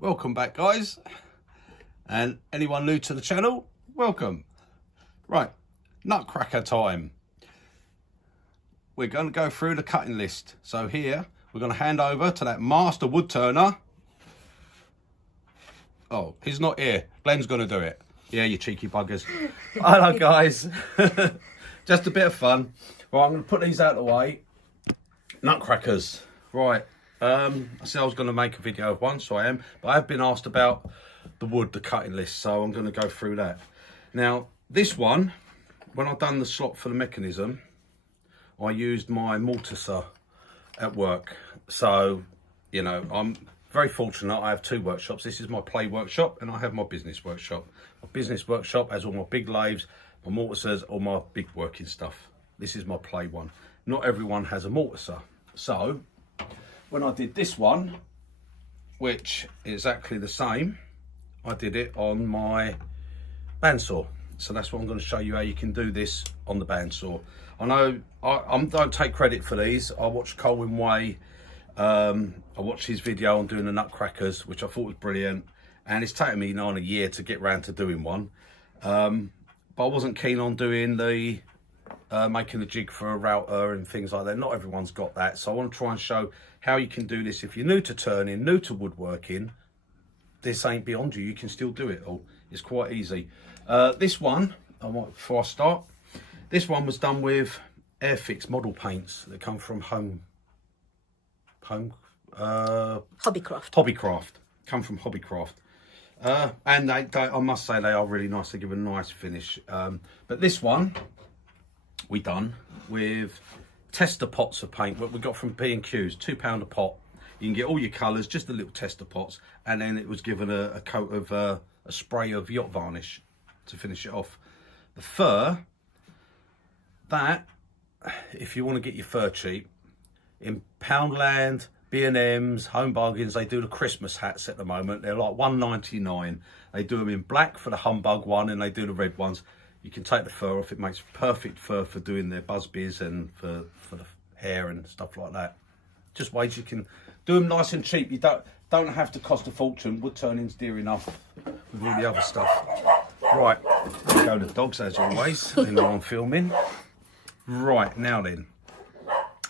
Welcome back, guys, and anyone new to the channel, welcome. Right, Nutcracker time. We're going to go through the cutting list. So here we're going to hand over to that master wood turner. Oh, he's not here. Glenn's going to do it. Yeah, you cheeky buggers. Hello, guys. Just a bit of fun. Right, I'm going to put these out of the way. Nutcrackers. Right. I said I was going to make a video of one, so I am. But I have been asked about the wood, the cutting list, so I'm going to go through that. Now, this one, when I've done the slot for the mechanism, I used my mortiser at work. So, you know, I'm very fortunate. I have two workshops. This is my play workshop, and I have my business workshop. My business workshop has all my big lathes, my mortisers, all my big working stuff. This is my play one. Not everyone has a mortiser. So, when I did this one, which is exactly the same, I did it on my bandsaw. So that's what I'm going to show you, how you can do this on the bandsaw. I know I don't take credit for these. I watched Colin Way. I watched his video on doing the Nutcrackers, which I thought was brilliant. And it's taken me a year to get round to doing one. But I wasn't keen on doing the making the jig for a router and things like that. Not everyone's got that, so I want to try and show how you can do this. If you're new to turning, new to woodworking, this ain't beyond you. You can still do it all. It's quite easy. This one, before I start, this one was done with Airfix model paints that come from Hobbycraft. Come from Hobbycraft. And I must say they are really nice. They give a nice finish. But this one we done with tester pots of paint, what we got from B&Q's, £2 a pot. You can get all your colours, just the little tester pots, and then it was given a coat of a spray of yacht varnish to finish it off. The fur, that, if you want to get your fur cheap, in Poundland, B&M's, Home Bargains, they do the Christmas hats at the moment. They're like $1.99. They do them in black for the humbug one, and they do the red ones. You can take the fur off. It makes perfect fur for doing their busbies and for the hair and stuff like that. Just ways you can do them nice and cheap. You don't have to cost a fortune. Wood turning's dear enough with all the other stuff. Right, there go the dogs as always. You know I'm filming. Right, now then,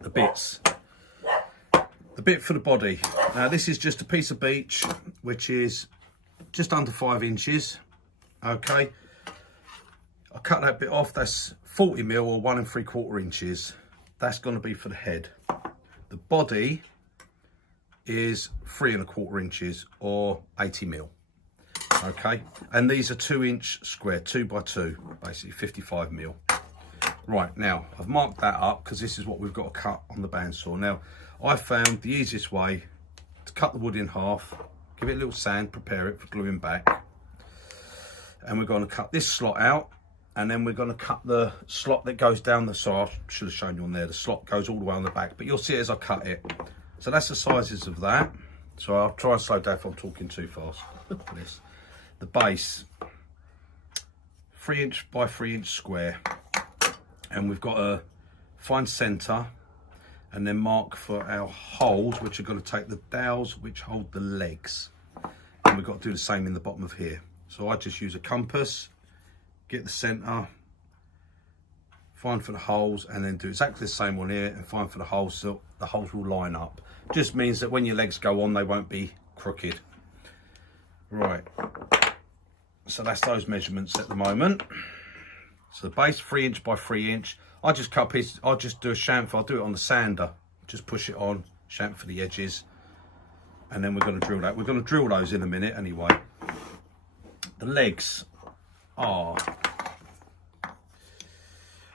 the bits. The bit for the body. Now this is just a piece of beech, which is just under 5 inches. Okay. I cut that bit off. That's 40mm or 1 3/4 inches. That's going to be for the head. The body is 3 1/4 inches or 80mm. Okay, and these are 2-inch square, 2 by 2, basically 55mm. Right, now I've marked that up because this is what we've got to cut on the bandsaw. Now I found the easiest way to cut the wood in half, give it a little sand, prepare it for gluing back, and we're going to cut this slot out. And then we're going to cut the slot that goes down the side. I should have shown you on there. The slot goes all the way on the back, but you'll see it as I cut it. So that's the sizes of that. So I'll try and slow down if I'm talking too fast for this. The base, 3 inch by 3 inch square. And we've got to find centre and then mark for our holes, which are going to take the dowels which hold the legs. And we've got to do the same in the bottom of here. So I just use a compass, get the centre, find for the holes, and then do exactly the same one here and find for the holes so the holes will line up. Just means that when your legs go on, they won't be crooked. Right, so that's those measurements at the moment. So the base, 3 inch by 3 inch. I just cut pieces. I'll just do a chamfer. I'll do it on the sander. Just push it on, chamfer the edges, and then we're going to drill that. We're going to drill those in a minute anyway. The legs are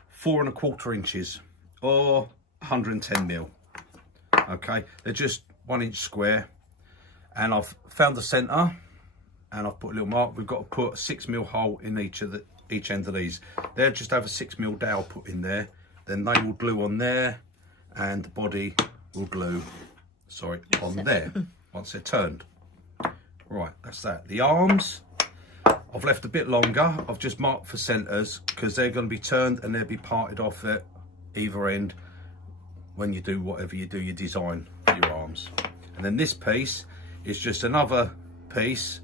4 1/4 inches or 110mm. Okay, they're just 1 inch square, and I've found the center and I've put a little mark. We've got to put a 6mm hole in each end of these. They'll just have a 6mm dowel put in there, then they will glue on there and the body will glue on there once they're turned. Right, that's that. The arms, I've left a bit longer. I've just marked for centres because they're going to be turned and they'll be parted off at either end when you do whatever you do, your design for your arms. And then this piece is just another piece.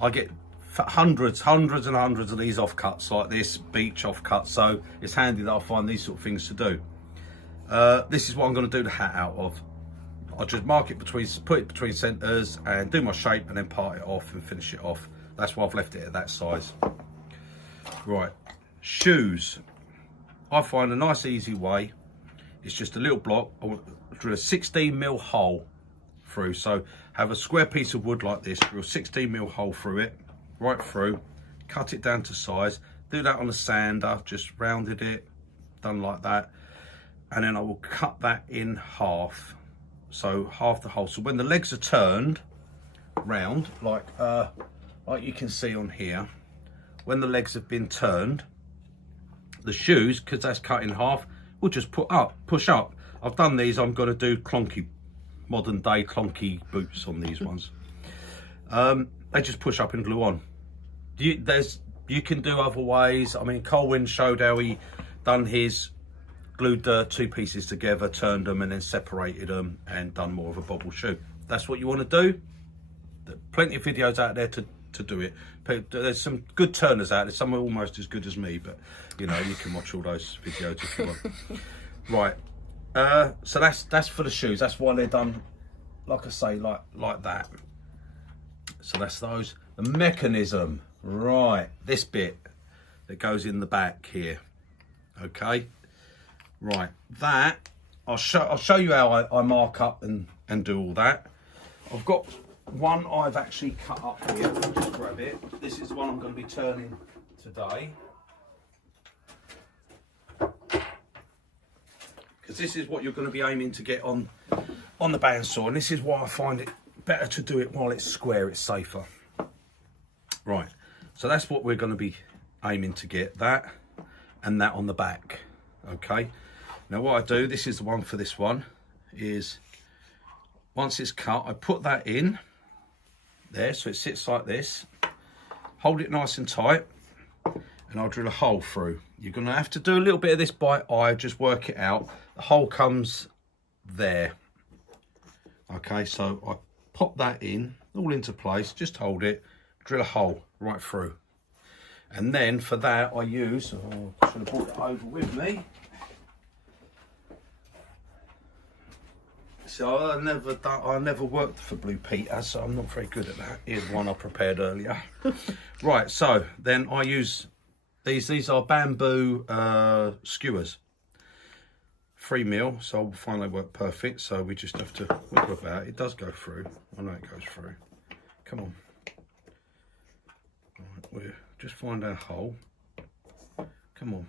I get hundreds and hundreds of these offcuts like this, beach offcuts, so it's handy that I find these sort of things to do. This is what I'm going to do the hat out of. I'll just mark it put it between centres and do my shape and then part it off and finish it off. That's why I've left it at that size. Right, shoes. I find a nice easy way. It's just a little block. I will drill a 16mm hole through. So have a square piece of wood like this, drill a 16mm hole through it, right through, cut it down to size. Do that on a sander, just rounded it, done like that. And then I will cut that in half. So half the hole. So when the legs are turned round, like you can see on here, when the legs have been turned, the shoes, because that's cut in half, will just push up. I've done these. I'm going to do clunky, modern day clunky boots on these ones. They just push up and glue on. You can do other ways. I mean, Colwyn showed how he done his, glued two pieces together, turned them and then separated them and done more of a bobble shoe. That's what you want to do. There's plenty of videos out there to do it. There's some good turners out there. Some are almost as good as me, but you know, you can watch all those videos if you want. Right. So that's for the shoes. That's why they're done, like I say, like that. So that's those. The mechanism, right? This bit that goes in the back here. Okay. Right. That I'll show you how I mark up and do all that. I've got one I've actually cut up here. I'll just grab it. This is the one I'm going to be turning today. Because this is what you're going to be aiming to get on the bandsaw, and this is why I find it better to do it while it's square. It's safer. Right, so that's what we're going to be aiming to get, that and that on the back. Okay, now what I do, this is the one for this one, is once it's cut, I put that in there so it sits like this, hold it nice and tight, and I'll drill a hole through. You're going to have to do a little bit of this by eye, just work it out. The hole comes there. Okay, so I pop that in, all into place, just hold it, drill a hole right through. And then for that I use, I should have brought it over with me. So I never worked for Blue Peter, so I'm not very good at that. Here's one I prepared earlier. Right, so then I use these are bamboo skewers. 3mm, so I find they work perfect. So we just have to wiggle about. It does go through. I know it goes through. Come on. Right, we'll just find our hole. Come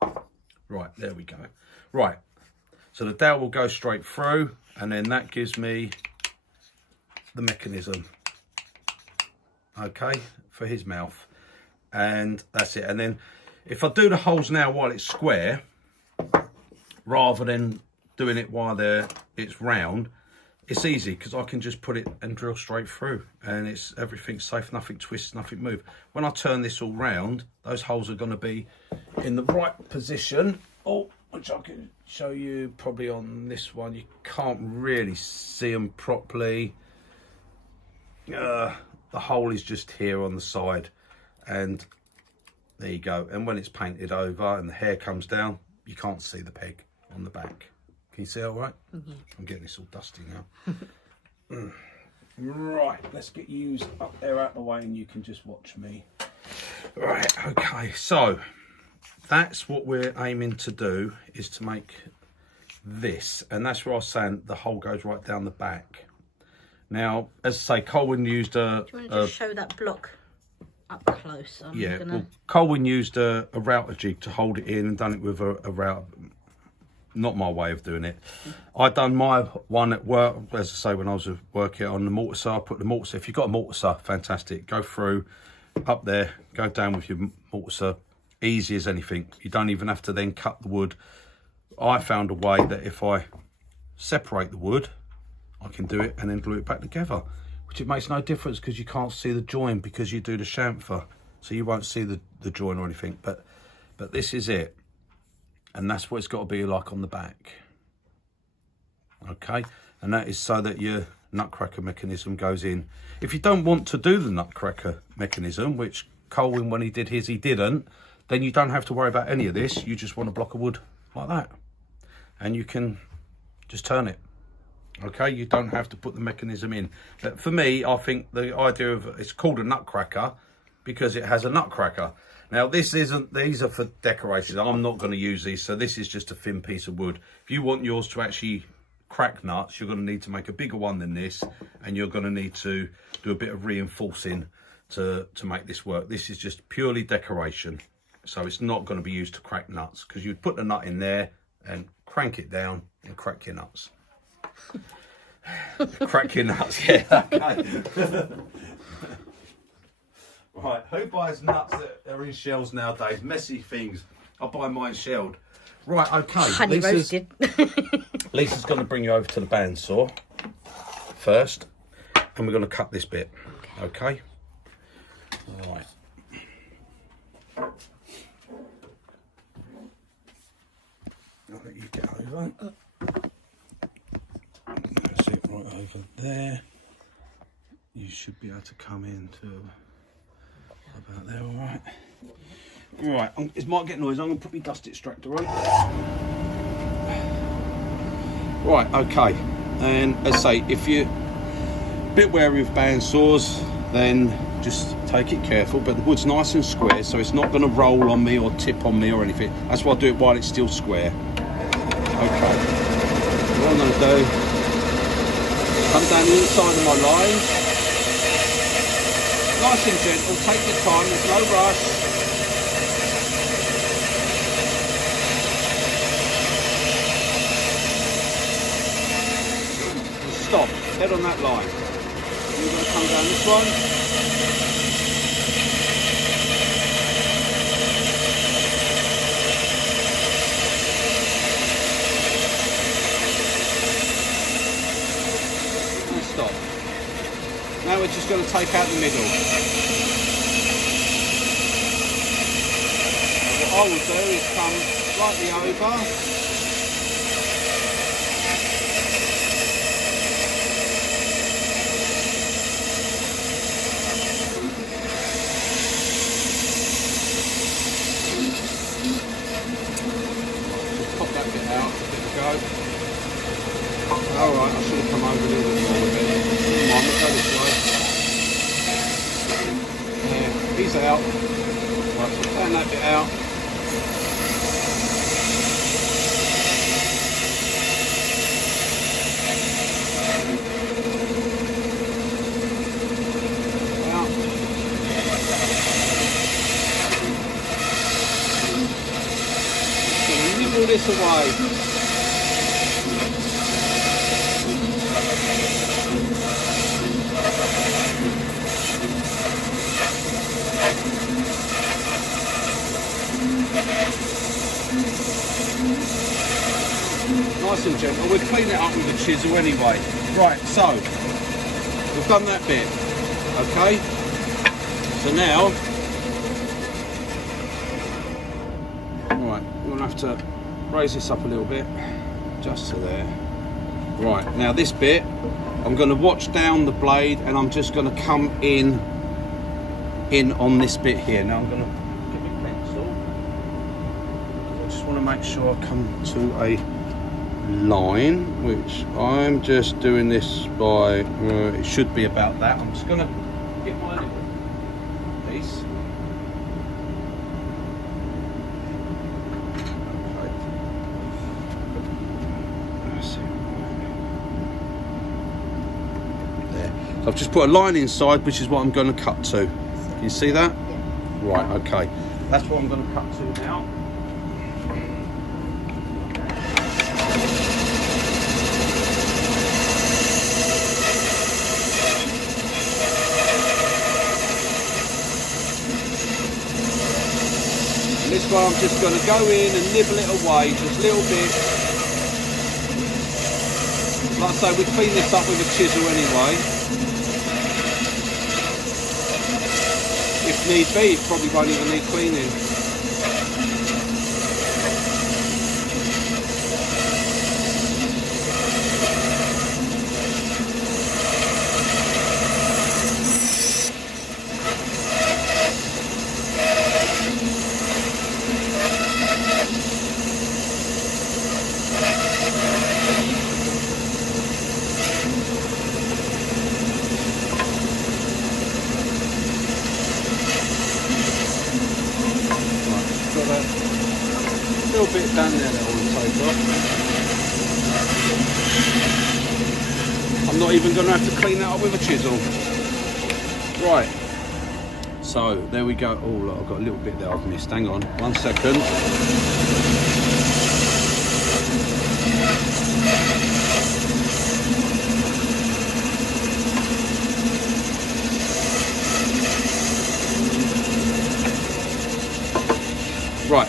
on. Right, there we go. Right, so the dowel will go straight through, and then that gives me the mechanism. Okay, for his mouth. And that's it. And then if I do the holes now while it's square, rather than doing it while it's round, it's easy because I can just put it and drill straight through, and everything's safe, nothing twists, nothing moves. When I turn this all round, those holes are going to be in the right position. Oh, which I can show you probably on this one. You can't really see them properly. The hole is just here on the side. And there you go. And when it's painted over and the hair comes down, you can't see the peg on the back. Can you see all right? Mm-hmm. I'm getting this all dusty now. Right, let's get you up there out of the way and you can just watch me. Right, okay, so that's what we're aiming to do, is to make this. And that's where I was saying the hole goes right down the back. Now, as I say, Colwyn used a... Do you want to just show that block up close? Well, Colwyn used a router jig to hold it in and done it with a router. Not my way of doing it. I've done my one at work, as I say, when I was working on the mortar saw. I put the mortar saw. If you've got a mortar saw, fantastic. Go through, up there, go down with your mortar saw. Easy as anything. You don't even have to then cut the wood. I found a way that if I separate the wood, I can do it and then glue it back together, which it makes no difference because you can't see the join because you do the chamfer, so you won't see the join or anything. But this is it, and that's what it's got to be like on the back. Okay, and that is so that your nutcracker mechanism goes in. If you don't want to do the nutcracker mechanism, which Colwyn, when he did his, he didn't, then you don't have to worry about any of this. You just want a block of wood like that, and you can just turn it. Okay, you don't have to put the mechanism in. But for me, I think the idea of it's called a nutcracker because it has a nutcracker. Now this isn't, these are for decoration. I'm not going to use these, so this is just a thin piece of wood. If you want yours to actually crack nuts, you're going to need to make a bigger one than this, and you're going to need to do a bit of reinforcing to make this work. This is just purely decoration, so it's not going to be used to crack nuts, because you'd put the nut in there and crank it down and crack your nuts. Crack your nuts, yeah, okay. Right, who buys nuts that are in shells nowadays? Messy things. I buy mine shelled. Right, okay. Honey roasted. Lisa's going to bring you over to the bandsaw first, and we're going to cut this bit. Okay. Right. I'll let you get over. That's it, right over there. You should be able to come into about there, all right. Right, it might get noise. I'm going to put my dust extractor on. Right, okay. And as I say, if you're a bit wary of bandsaws, then just take it careful. But the wood's nice and square, so it's not going to roll on me or tip on me or anything. That's why I do it while it's still square. Okay. What I'm going to do, come down the inside of my line. Nice and gentle, take your time, there's no rush. Stop, head on that line. You're going to come down this one. And stop. Now we're just going to take out the middle. What I will do is come slightly over. Just pop that bit out, there we go. Alright, I should have come over a little bit more with it. Come on, let's go this way. There, he's out. Right, so turn that bit out. Out. Just gonna nibble this away. Nice and gentle. We'll clean it up with a chisel anyway. Right, so we've done that bit. Okay. So now, right, we're gonna have to raise this up a little bit, just to there. Right, now this bit, I'm gonna watch down the blade, and I'm just gonna come in on this bit here. Now I'm gonna get my pencil. I just want to make sure I come to a line, which I'm just doing this by it should be about that. I'm just gonna get my little piece. Okay. That's it. There. So I've just put a line inside, which is what I'm going to cut to. Can you see that? Yeah. Right, okay. That's what I'm going to cut to now. This one I'm just going to go in and nibble it away, just a little bit. Like I say, we clean this up with a chisel anyway. If need be, it probably won't even need cleaning. bit down there that I want to take off. I'm not even going to have to clean that up with a chisel. Right. So there we go. Oh, look, I've got a little bit there I've missed. Hang on, 1 second. Right,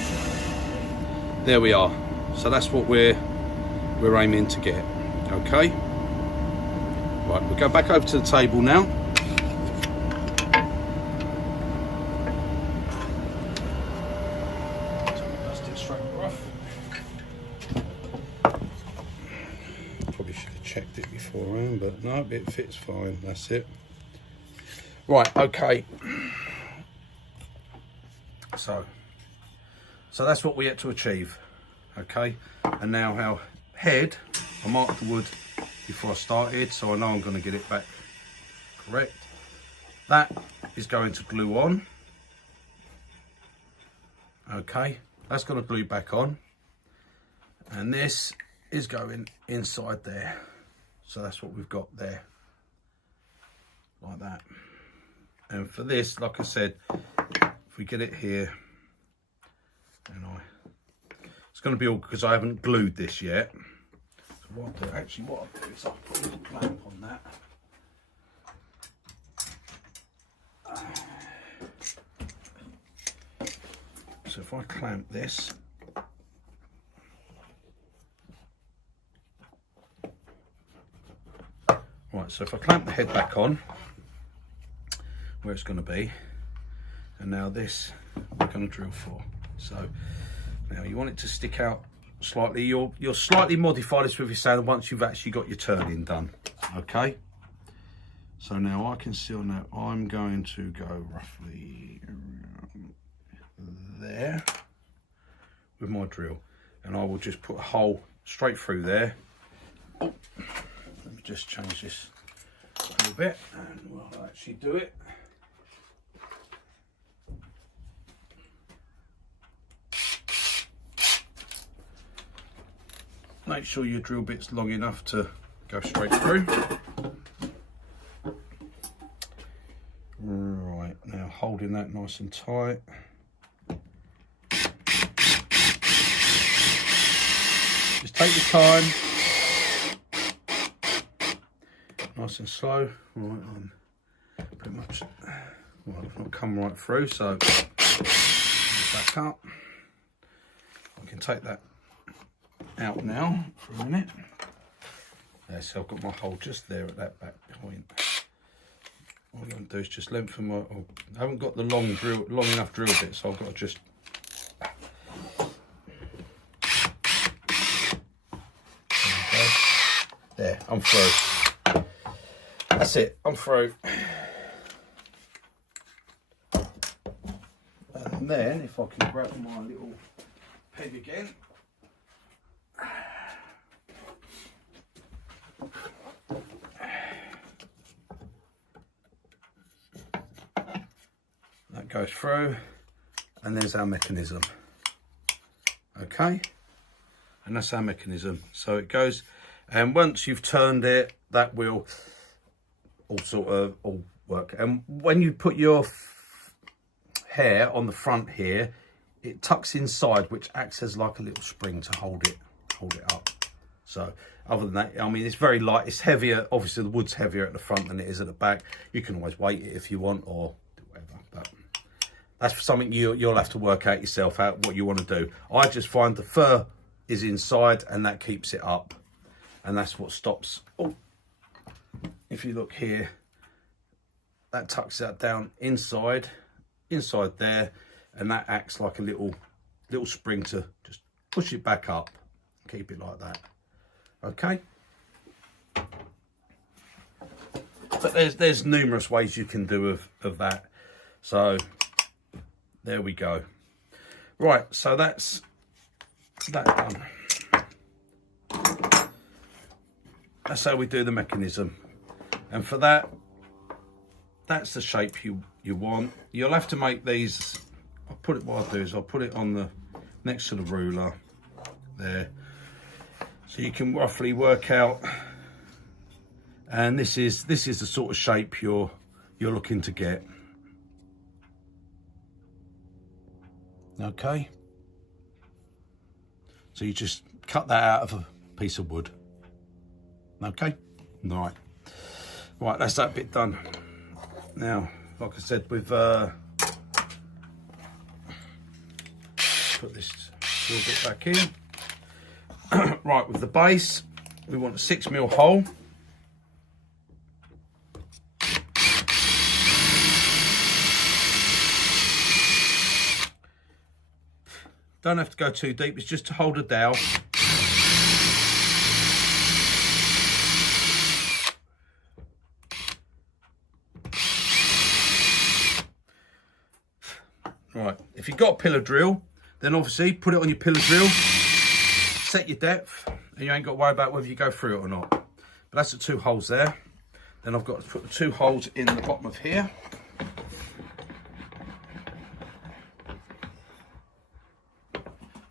there we are. So that's what we're aiming to get. Okay. Right, we'll go back over to the table now. Probably should have checked it beforehand, but no, it fits fine. That's it. Right, okay. So that's what we had to achieve, okay? And now our head, I marked the wood before I started, so I know I'm going to get it back correct. That is going to glue on, okay? That's going to glue back on. And this is going inside there. So that's what we've got there, like that. And for this, like I said, if we get it here, and it's going to be all because I haven't glued this yet. So what I'll do, actually what I'll do is I'll put a little clamp on that. So if I clamp this, right, so if I clamp the head back on where it's going to be, and now this we're going to drill for. So now you want it to stick out slightly. You'll slightly modify this with your sander once you've actually got your turning done. Okay. So now I can see on that I'm going to go roughly there with my drill, and I will just put a hole straight through there. Oh, let me just change this a little bit, and we'll actually do it. Make sure your drill bit's long enough to go straight through. Right, now holding that nice and tight. Just take your time. Nice and slow. Right, I'm pretty much, well, I've not come right through, so back up. I can take that out now for a minute. There, so I've got my hole just there at that back point. What I'm going to do is just lengthen my. I haven't got the long enough drill bit, so I've got to just. There, I'm through. That's it. I'm through. And then, if I can grab my little peg again. That goes through, and there's our mechanism. Okay, and that's our mechanism. So it goes, and once you've turned it, that will all work. And when you put your hair on the front here, it tucks inside, which acts as like a little spring to hold it up. So other than that, I mean, it's very light. It's heavier. Obviously, the wood's heavier at the front than it is at the back. You can always weight it if you want, or do whatever. But that's something you'll have to work out yourself out what you want to do. I just find the fur is inside, and that keeps it up, and that's what stops. Oh, if you look here, that tucks that down inside there, and that acts like a little spring to just push it back up, keep it like that. Okay, but there's numerous ways you can do of that. So there we go. Right, so that's that done. That's how we do the mechanism, and for that, that's the shape you want. You'll have to make these. What I'll do is I'll put it on the next to the ruler, there. So you can roughly work out, and this is the sort of shape you're looking to get. Okay. So you just cut that out of a piece of wood. Okay. Right. Right, that's that bit done. Now, like I said, we've put this little bit back in. Right, with the base, we want a 6mm hole. Don't have to go too deep, it's just to hold a dowel. Right, if you've got a pillar drill, then obviously put it on your pillar drill, set your depth, and you ain't got to worry about whether you go through it or not. But that's the 2 holes there. Then I've got to put the 2 holes in the bottom of here.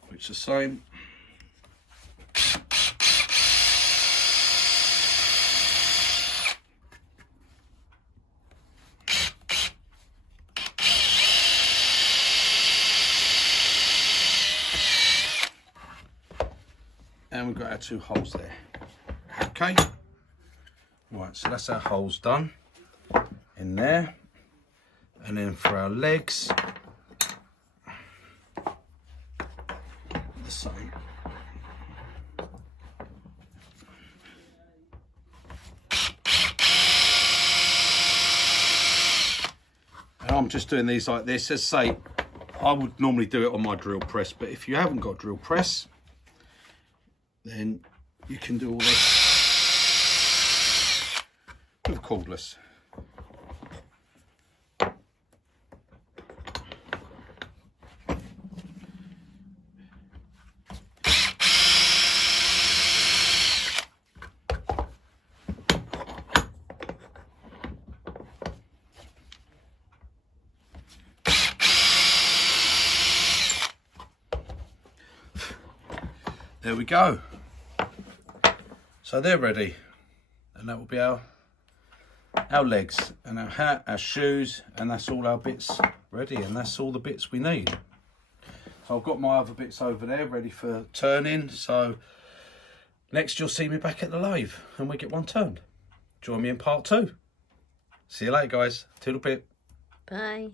Which is the same. And we've got our 2 holes there. Okay. Right, so that's our holes done in there. And then for our legs, the same. And I'm just doing these like this. As say, I would normally do it on my drill press, but if you haven't got a drill press, then you can do all this with cordless. There we go. So they're ready, and that will be our legs and our hat, our shoes, and that's all our bits ready, and that's all the bits we need. So I've got my other bits over there ready for turning. So next you'll see me back at the lathe and we get one turned. Join me in part 2. See you later, guys. Toodle pip. Bye.